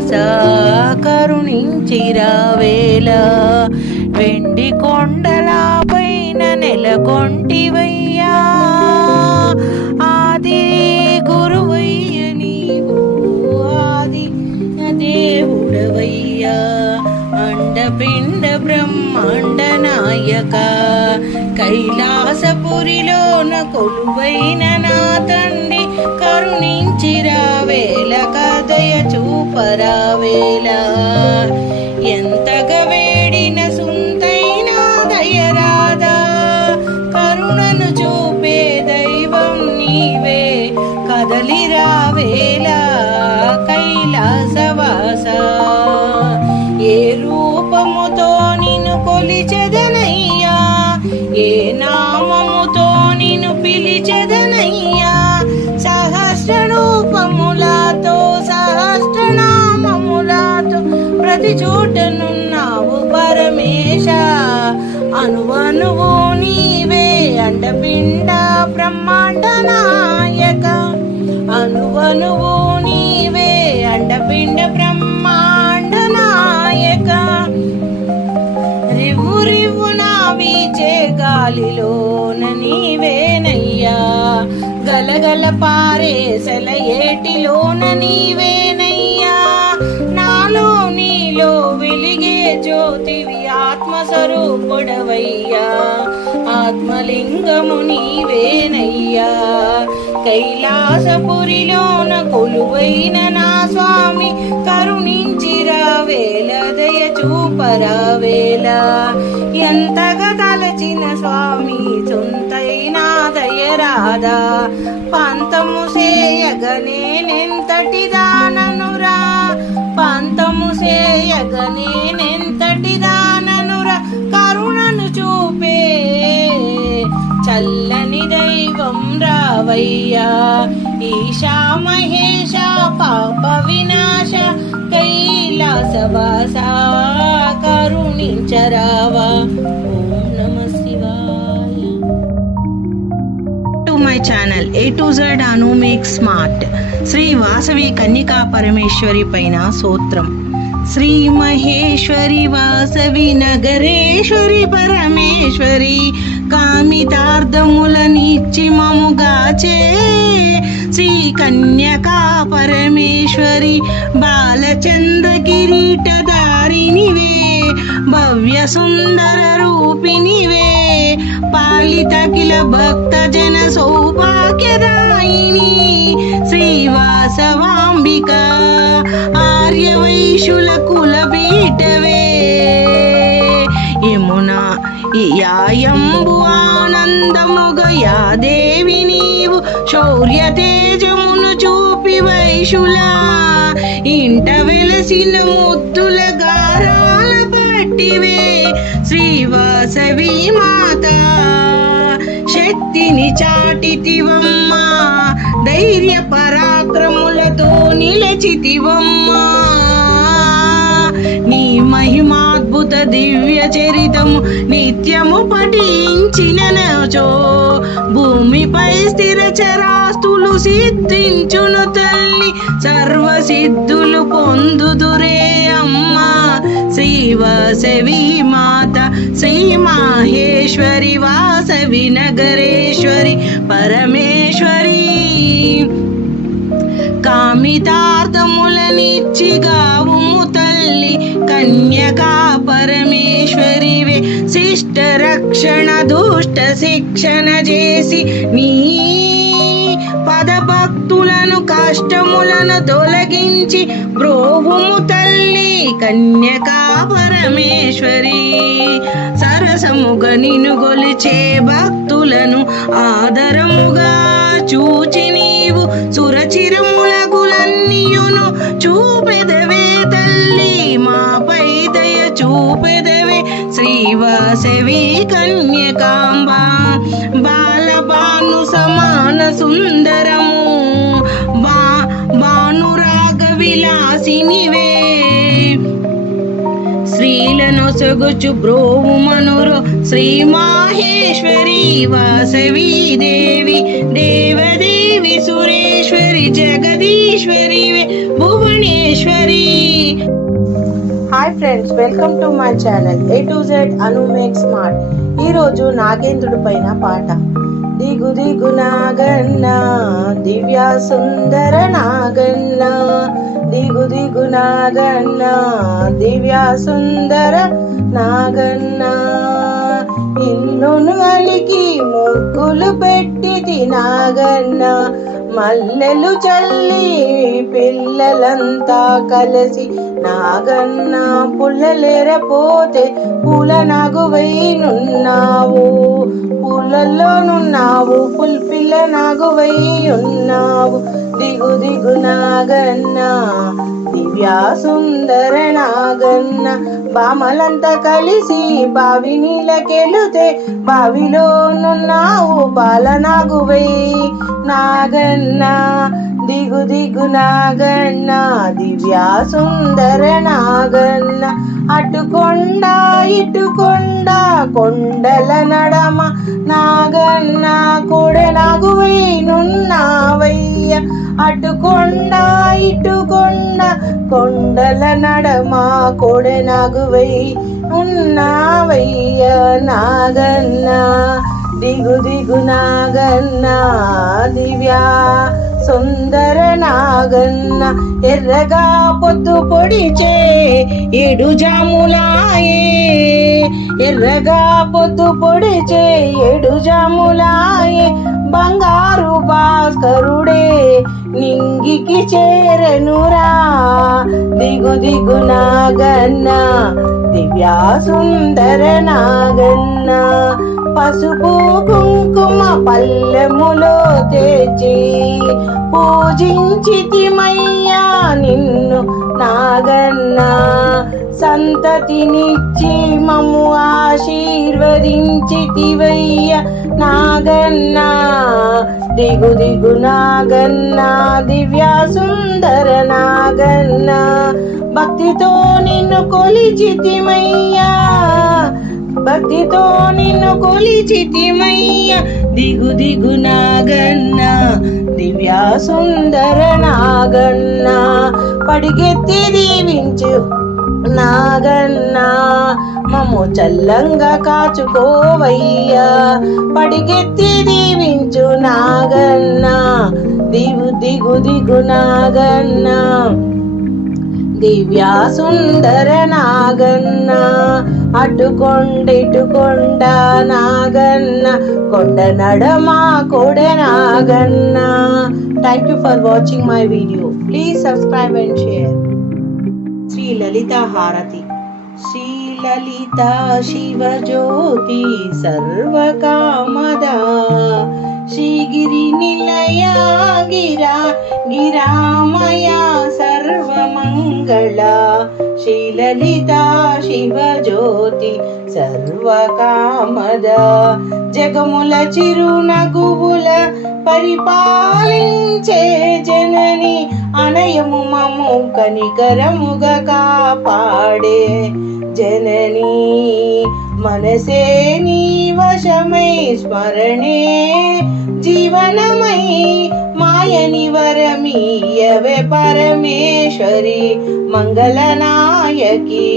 కైలాసవాస కరుణించిరావేళ వెండి కొండల పైన నెలకొంటివయ్యా ఆది గురువయ్య నీవు ఆది దేవుడవయ్యా. అండపిండ బ్రహ్మాండ నాయక కైలాసపురిలోన కొలువైన నా తండ్రి వేళ కదయ చూపరావేళ ఎంతగా అనువనువు నీవే అండపిండ బ్రహ్మాండ నాయక. అనువనువు నీవే అండపిండ బ్రహ్మాండ నాయక. రివు రివు నా వీచే గాలిలోన నీవేనయ్యా గలగల పారే సెల ఏటిలోన నీవేనయ్యా నాలో నీలో వెలిగే జ్యోతివి ఆత్మస్వరూపుడవయ్యా. ఆత్మలింగము నీవేనయ్యా. కైలాసపురిలోన కొలువైన నా స్వామి కరుణించిరా వేల దయ చూపరావేల ఎంతగా తలచిన స్వామి సొంతైనా దయరాదా. పంతము సేయగనే రావయ్యా ఈశా మహేశ పాప వినాశ కైలాసవాస కరుణించరావా ఓం నమ శివాయ to my channel A to Z Anu make smart Sri Vasavi Kannika Parameshwari పైన సూత్రం శ్రీ మహేశ్వరి వాసవి నగరేశ్వరి పరమేశ్వరి కామితార్థములనిచ్చి మముగాచే శ్రీ కన్యకా పరమేశ్వరి బాలచంద్ర కిరీటధారినివే భవ్య సుందర రూపినివే పాలితకిల భక్త జన సౌభాగ్యదాయిని శ్రీవాసవాంబిక ఆర్యవైశులకు యాయంబు ఆనందముగ యా దేవి నీవు శౌర్య తేజమును చూపి వైశులా. ఇంట వెలసిన ముద్దుల గారాల పట్టివే శ్రీవాసవి మాత. శక్తిని చాటితివమ్మా ధైర్య పరాక్రములతో నిలచితివమ్మా. నీ మహిమా అద్భుత దివ్య చరితము నిత్యము పఠించిన నచో భూమిపై స్థిర చరాస్తులు సిద్ధించును తల్లి సర్వసిద్ధులు పొందుదురే అమ్మా. శ్రీవాసవి మాత శ్రీ మాహేశ్వరి వాసవి నగరేశ్వరి పరమేశ్వరి. కామితార్థములనిచ్చిగావు కన్యకా పరమేశ్వరివే. శిష్ట రక్షణ దుష్ట శిక్షణ చేసి నీ పద భక్తులను కష్టములను తొలగించి బ్రోవుము తల్లి కన్యకా పరమేశ్వరి. సరసముగ నిను గొలిచే భక్తి చూపెదవి శ్రీవాసవి కన్యకాంబ. బాలబాను సమాన సుందరము. బా భానురాగ విలాసినివే. శ్రీలను సొగుచు బ్రోవు మనురు శ్రీ మాహేశ్వరి వాసవి దేవి దేవదేవి సురేశ్వరి జగదీశ్వరి Bhuvaneswari. Hi friends welcome to my channel A to Z Anu make smart ఈ రోజు నాగేంద్రుడి పైన పాట. దిగు దిగు నాగన్న దివ్య సుందర నాగన్న. దిగు దిగు నాగన్న దివ్య సుందర నాగన్న. ఇల్లును అలికి ముగ్గులు పెట్టి నాగన్న మల్లెలు చల్లి పిల్లలంతా కలిసి నాగన్న పుల్లలేరపోతే పూల నాగువై నున్నావు. పూలల్లోనున్నావు పుల్ పిల్ల నాగువై ఉన్నావు. దిగు దిగు నాగన్నా దివ్యా సుందర నాగన్న బామలంతా కలిసి బావి నీళ్ళకెళితే బావిలో నున్నావు బాలనాగువై నాగన్న దిగు దిగు నాగన్న దివ్యా సుందర నాగన్న అటుకొండ ఇటుకొండ కొండల నడమ నాగన్న కొడె నాగువై నున్నావయ్య అటుకొండ ఇటుకొండ కొండల నడమ కొడెనగువై ఉన్నావయ్య నాగన్న. దిగు దిగు నాగన్న దివ్యా సుందర నాగన్న. ఎర్రగా పొద్దు పొడిచే ఏడు జాములాయే. ఎర్రగా పొద్దు పొడిచే ఏడు జాములాయే. బంగారు భాస్కరుడే నింగికి చేరనురా. దిగు దిగు నాగన్న దివ్యా సుందర నాగన్న. పసుపు కుంకుమ పల్లెములో తెచ్చి పూజించితిమయ్యా నిన్ను నాగన్న. సంతతినిచ్చి మమ్ము ఆశీర్వదించితివయ్య నాగన్నా. దిగు దిగు నాగన్న దివ్యా సుందర నాగన్న భక్తితో నిన్ను కొలిచితిమయ్యా భక్తితో నిన్ను కొలిచితిమయ్యా దిగు దిగు నాగన్న దివ్యా సుందర నాగన్న పడిగెత్తి దీవించు. నాగన్నా మమ్ము చల్లంగా కాచుకోవయ్యా. పడిగెత్తి దీవించు నాగన్నా దిగు దిగు దిగు నాగన్నా. దివ్యా సుందర నాగన్న అటుకొండ నాగన్న. కొండ నడమా కొడ Naganna. Thank you for watching my video please subscribe and share Sri Lalitha హారతి. శ్రీ లలిత శివ జ్యోతి సర్వకామదా. శ్రీగిరి నిలయ గిరా గిరామయ సర్వమంగళ. శ్రీలలిత శివ జ్యోతి సర్వకామద. జగముల చిరునగువుల పరిపాలించే జనని అనయము మము కనికరముగా కాపాడే జననీ మనసే నీ వశమై స్మరణే జీవనమై మాయని వరమీయవే పరమేశ్వరి మంగళనాయకి